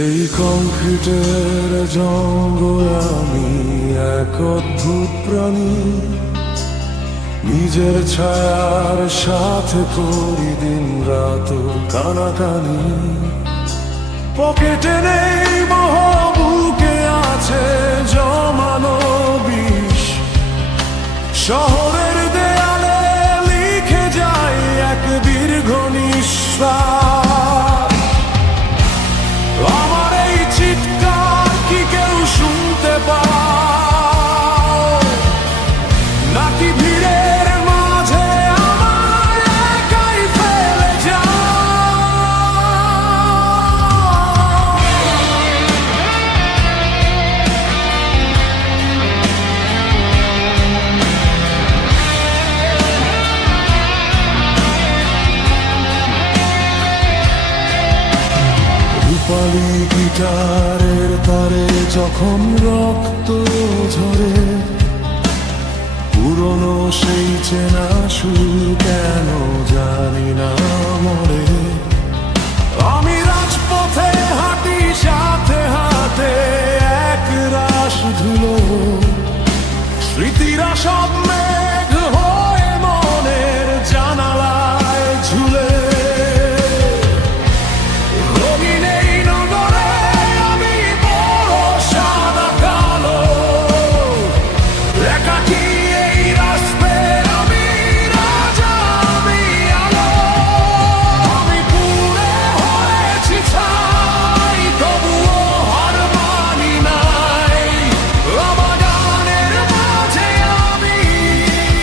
এই কংক্রিটের জঙ্গলে আমি এক অদ্ভুত প্রাণী, নিজের ছায়ার সাথে করি দিন রাত কানাকানি। পকেটে নেই মোহ, বুকে আছে জমানো বিষ, শহরের দেয়ালে লিখে যায় এক দীর্ঘ নিঃশ্বাস। আমার এই চিৎকার কি কেউ শুনতে পায়, নাকি ভিড়ের মাঝে আমার একাই ফেলে যায়? রূপালী গিটারের তারে যখন রক্ত ঝরে, পুরনো সেই চেনা সুর কেন জানি না মরে। আমি রাজপথে হাঁটি সাথে হাতে এক রাশ ধুলো, স্মৃতিরা সব মেঘ হয়ে মনের জানালায় ঝুলে। রঙিন এই নগরে আমি বড় সাদা কালো, একাকী এই রাস্তার আমি রাজা, আমি আলো। আমি পুড়ে হয়েছি ছাই, তবুও হার মানি নাই। আমার গানের মাঝে আমি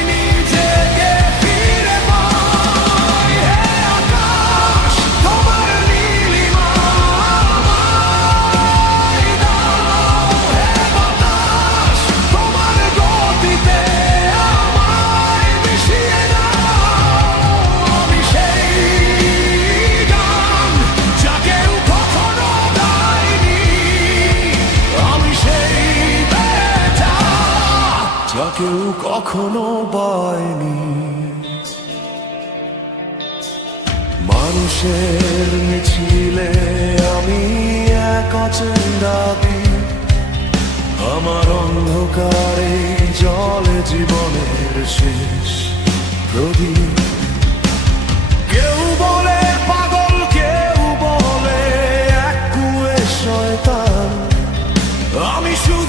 নিজেকে ফিরে পাই। হে আকাশ, তোমার নীলিমা আমায় দাও। হে বাতাস, তোমার গতিতে আমায় মিশিয়ে দাও। আমি সেই গান যা কেউ কখনো গায়নি, আমি সেই ব্যথা যা কেউ কখনো পায়নি। মানুষের মিছিলে আমি এক অচেন দাবি, আমার অন্ধকারে জলে জীবনের শেষ প্রদীপ। কেউ বলে পাগল, কেউ বলে এক কুয়ে শয়তান, আমি শুধু